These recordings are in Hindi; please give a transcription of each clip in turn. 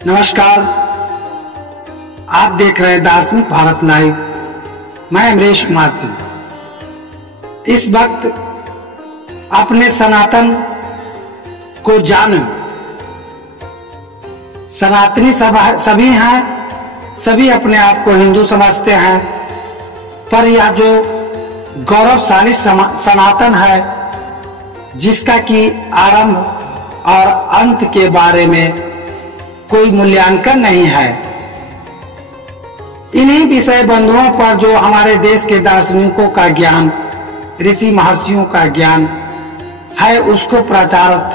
नमस्कार, आप देख रहे हैं दार्शनिक भारत लाइव। मैं अमरीश कुमार सिंह। इस वक्त अपने सनातन को जानो। सनातनी सभी हैं, सभी अपने आप को हिंदू समझते हैं, पर यह जो गौरवशाली सनातन है, जिसका कि आरंभ और अंत के बारे में कोई मूल्यांकन नहीं है, इन्हीं विषय बंधुओं पर जो हमारे देश के दार्शनिकों का ज्ञान, ऋषि महर्षियों का ज्ञान है, उसको प्रचारार्थ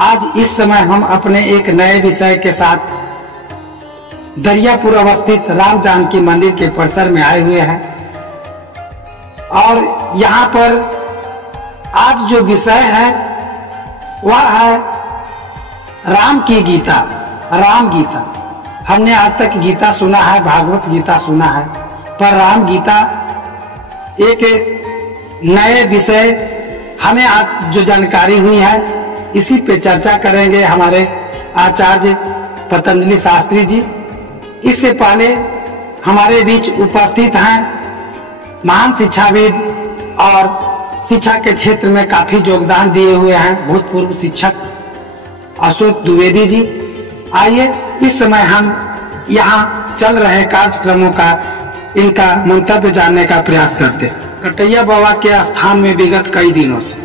आज इस समय हम अपने एक नए विषय के साथ दरियापुर अवस्थित राम जानकी मंदिर के परिसर में आए हुए हैं। और यहाँ पर आज जो विषय है वह है राम की गीता, राम गीता। हमने आज तक गीता सुना है, भागवत गीता सुना है, पर राम गीता एक नए विषय हमें आज जो जानकारी हुई है, इसी पे चर्चा करेंगे हमारे आचार्य पतंजलि शास्त्री जी। इससे पहले हमारे बीच उपस्थित हैं महान शिक्षाविद और शिक्षा के क्षेत्र में काफी योगदान दिए हुए हैं भूतपूर्व शिक्षक अशोक द्विवेदी जी। आइए इस समय हम यहाँ चल रहे कार्यक्रमों का, इनका मंतव्य जानने का प्रयास करते हैं। कटैया बाबा के स्थान में विगत कई दिनों से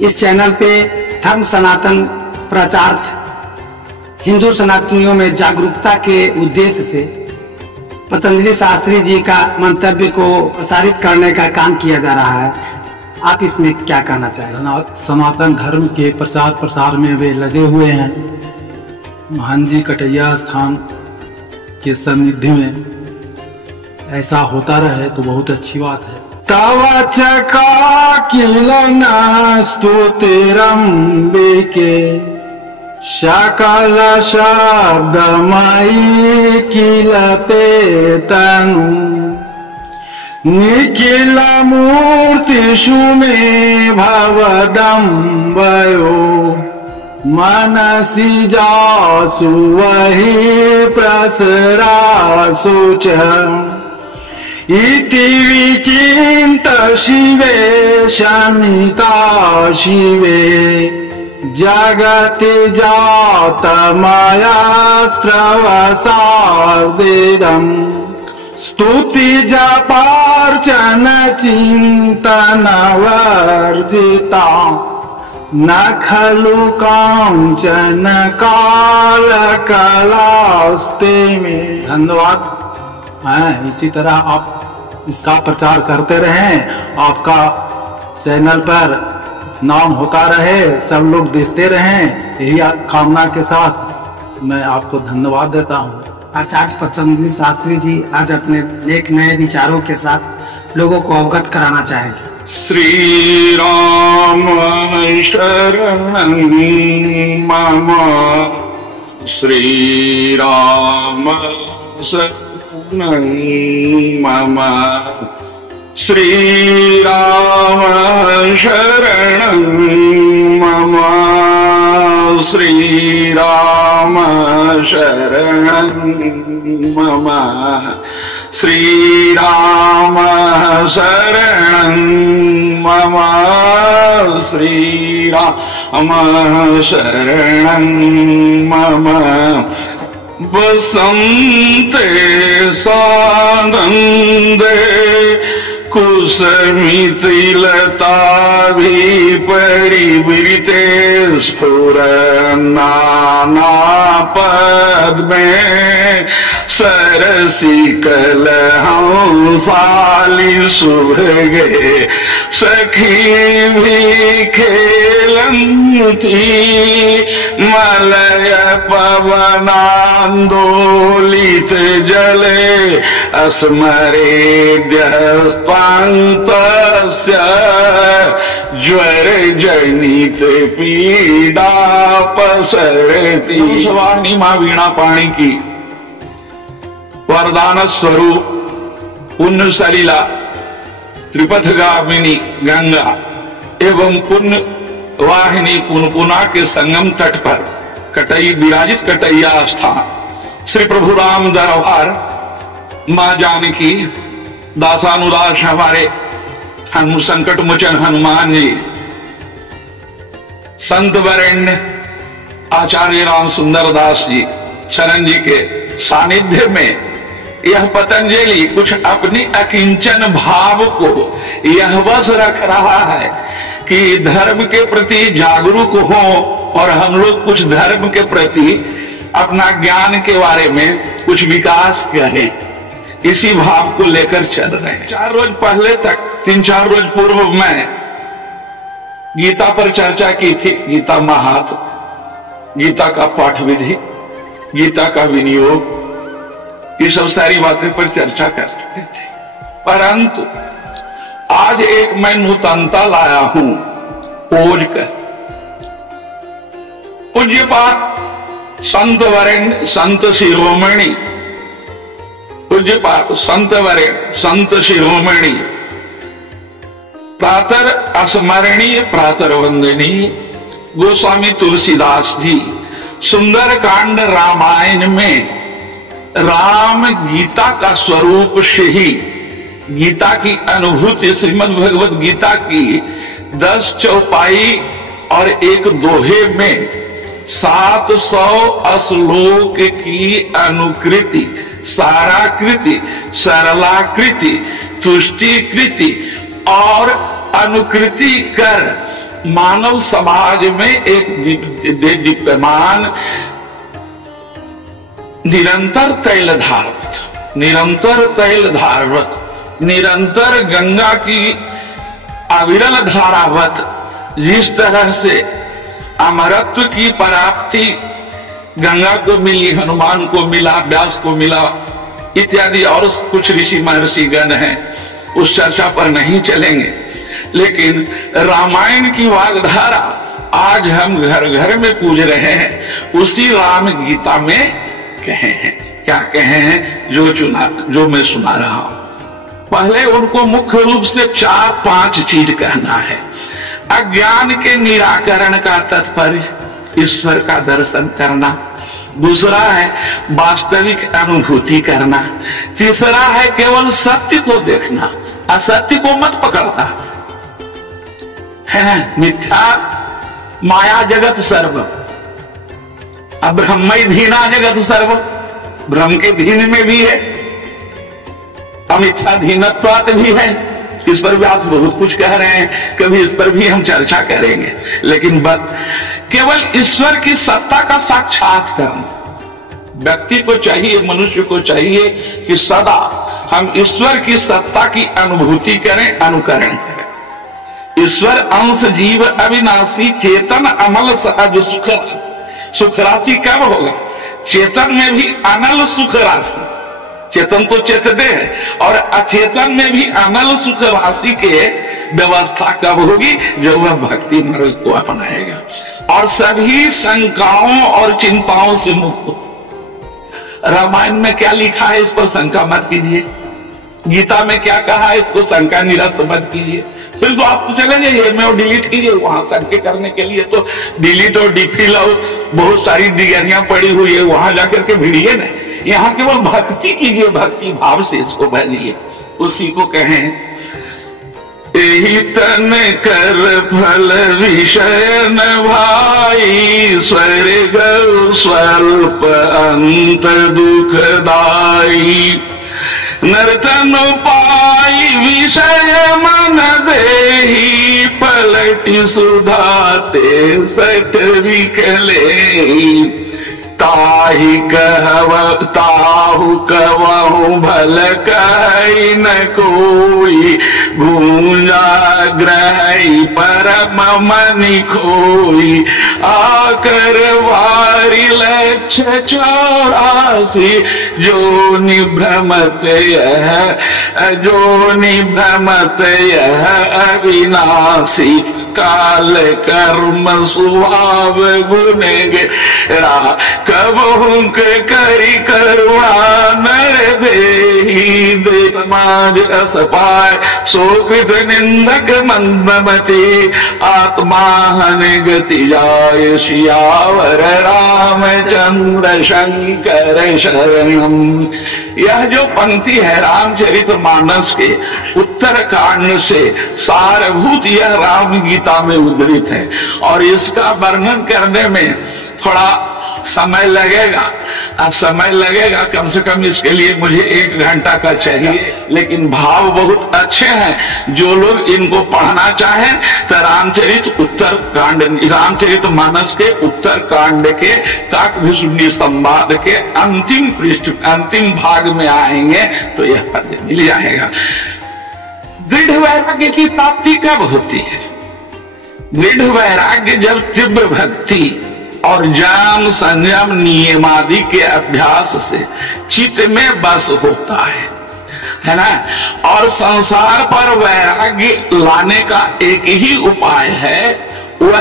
इस चैनल पे धर्म सनातन प्रचारार्थ हिंदू सनातनियों में जागरूकता के उद्देश्य से पतंजलि शास्त्री जी का मंतव्य को प्रसारित करने का काम किया जा रहा है। आप इसमें क्या कहना चाहेंगे? सनातन धर्म के प्रचार प्रसार में वे लगे हुए हैं। महान जी कटैया स्थान के सानिध्य में ऐसा होता रहे तो बहुत अच्छी बात है। तव चका किलन स्तुतिरंबिके शकल शब्दमयी किलते तनु निखिल मूर्तिषु मे भवदम्बयो मनसि जासु वही प्रसरासु च इति विचिन्त शिवे शमिता शिवे जगति जातमया स्रवसावेदम् स्तुति जपार्चन चिंतन वर्जिता न खलु कांचन काल कलास्ते में। धन्यवाद। इसी तरह आप इसका प्रचार करते रहें, आपका चैनल पर नाम होता रहे, सब लोग देखते रहें, यही कामना के साथ मैं आपको धन्यवाद देता हूँ। आचार्य पतंजलि शास्त्री जी आज अपने एक नए विचारों के साथ लोगों को अवगत कराना चाहेंगे। श्री राम शरणं मम, श्री राम शरणं मम, श्री राम शरणं मम, श्री राम शरणं मम, श्री राम शरणं मम, श्री राम शरणं मम। बसंते सानंदे कुसुमितिलता भी परिवृते स्फुरन्नाना पद्मे सरसी कलहंसाली सुभगे सखी भी खेलन्ति मलय पवनांदोलित जले अस्मरेद्य पांतस्य ज्वर जनित पीड़ा पसरती। वाणी माँ वीणा पाणी की वरदान स्वरूप पुण्य सलिला त्रिपथगामिनी गंगा एवं पुण्य वाहिनी पुनपुना के संगम तट पर कटई विराजित कटैया स्थान श्री प्रभु राम दरबार मां जानकी दासानुदास हमारे संकट मोचन हनुमान जी, संत वरेण्य आचार्य राम सुंदर दास जी शरण जी के सानिध्य में यह पतंजलि कुछ अपनी अकिंचन भाव को यह बस रख रहा है कि धर्म के प्रति जागरूक हो और हम लोग कुछ धर्म के प्रति अपना ज्ञान के बारे में कुछ विकास करें, इसी भाव को लेकर चल रहे हैं। 4 रोज पहले तक 3-4 रोज पूर्व मैं गीता पर चर्चा की थी। गीता महात्म, गीता का पाठ विधि, गीता का विनियोग, ये सब सारी बातें पर चर्चा कर रहे थे। परंतु आज एक मैं नूतनता लाया हूं खोज कर। पूज्यपात संत वरेण्य संत शिरोमणि, पूज्यपात संत वरेण्य संत शिरोमणि प्रातर स्मरणीय प्रातर वंदनीय गोस्वामी तुलसीदास जी सुंदर कांड रामायण में राम गीता का स्वरूप से ही गीता की अनुभूति श्रीमद् भगवत गीता की 10 चौपाई और एक दोहे में 700 श्लोक की अनुकृति, साराकृति, सरलाकृति, तुष्टिकृति और अनुकृति कर मानव समाज में एक दीप्यमान निरंतर तैल धारवत, निरंतर तैल धारवत, निरंतर गंगा की अविरल धारावत, जिस तरह से अमरत्व की प्राप्ति गंगा को मिली, हनुमान को मिला, व्यास को मिला इत्यादि और कुछ ऋषि महर्षि गण हैं, उस चर्चा पर नहीं चलेंगे। लेकिन रामायण की वाग्धारा आज हम घर घर में पूज रहे हैं, उसी राम गीता में कहे हैं। क्या कहे हैं जो मैं सुना रहा हूं। पहले उनको मुख्य रूप से 4-5 चीज कहना है। अज्ञान के निराकरण का तात्पर्य ईश्वर का दर्शन करना, दूसरा है वास्तविक अनुभूति करना, तीसरा है केवल सत्य को देखना, असत्य को मत पकड़ना है। मिथ्या माया जगत सर्व, अब ब्रह्मई धीना जगत सर्व, ब्रह्म के धीन में भी है, अमिच्छा धीनत्वात भी है। इस पर व्यास बहुत कुछ कह रहे हैं, कभी इस पर भी हम चर्चा करेंगे। लेकिन केवल ईश्वर की सत्ता का साक्षात्कार व्यक्ति को चाहिए, मनुष्य को चाहिए कि सदा हम ईश्वर की सत्ता की अनुभूति करें, अनुकरण करें। ईश्वर अंश जीव अविनाशी चेतन अमल सहज सुख राशि। सुख राशि कब होगा? चेतन में भी अनल सुख राशि, चेतन तो चेतन है, और अचेतन में भी अनल सुख राशि के व्यवस्था कब होगी? जब वह भक्ति मार्ग को अपनाएगा और सभी शंकाओं और चिंताओं से मुक्त हो। रामायण में क्या लिखा है, इस पर शंका मत कीजिए। गीता में क्या कहा है, इसको शंका निरस्त मत कीजिए। फिर तो आप चले जाइए, मैं वो डिलीट कीजिए। वहां शंका करने के लिए तो डिलीट और डिफिल और बहुत सारी डिग्रियां पड़ी हुई है, वहां जाकर के भिड़िए ना। यहाँ केवल भक्ति कीजिए, भक्ति भाव से इसको भजिए, उसी को कहें। यही तन कर फल विषय न भाई, स्वर्ग स्वल्प अंत दुखदाई। नर्तन पाई विषय मन देही, पलटि सुधाते सठ विकले। ताहि ताहु कहु भल कहि न कोई, गूंजा ग्रही परम मनि खोई। आकर वारी लक्ष्य 84, जो निभ्रमत यह, जो निभ्रमत यह अविनाशी। काल कर्म स्वभाव गुनेगे कबहू के करी करुणा नर देहि दे समाज रस पाए सोकृत निंदक मंदमती आत्मा हनि गति जाय सियावर रामचंद्र शंकर शरणम। यह जो पंक्ति है रामचरितमानस के उत्तर कांड से सारभूत यह राम गीता में उद्धृत है और इसका वर्णन करने में थोड़ा समय लगेगा, कम से कम इसके लिए मुझे 1 घंटा का चाहिए, लेकिन भाव बहुत अच्छे हैं। जो लोग इनको पढ़ना चाहें तो रामचरित मानस के उत्तर कांड के काकभीषुणी संवाद के अंतिम भाग में आएंगे तो यह पद मिल जाएगा। दृढ़ वैराग्य की प्राप्ति कब होती है? दृढ़ वैराग्य जब तीव्र भक्ति और जाम संयम नियमादि के अभ्यास से चित्त में बस होता है ना। और संसार पर वैराग्य लाने का एक ही उपाय है, वह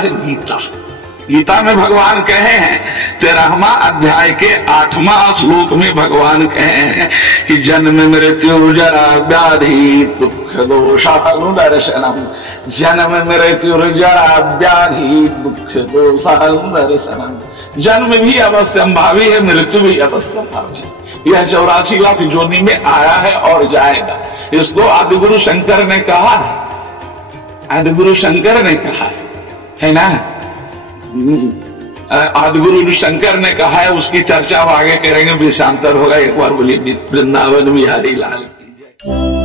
गीता में भगवान कहे हैं 13वां अध्याय के 8वां श्लोक में भगवान कहे हैं कि जन्म मृत्यु जरा व्याधि दुख दोषानुदर्शनम। जन्म मृत्यु जरा व्याधि दुख दोषानुदर्शनम। जन्म भी अवश्यंभावी है, मृत्यु भी अवश्यंभावी है। यह 84 लाख योनि में आया है और जाएगा। इसको आदिगुरु शंकर ने कहा है, आदिगुरु शंकर ने कहा है ना। आदिगुरु शंकर ने कहा है, उसकी चर्चा अब आगे करेंगे, विषयांतर होगा। एक बार बोलिए वृंदावन बिहारी लाल की जय।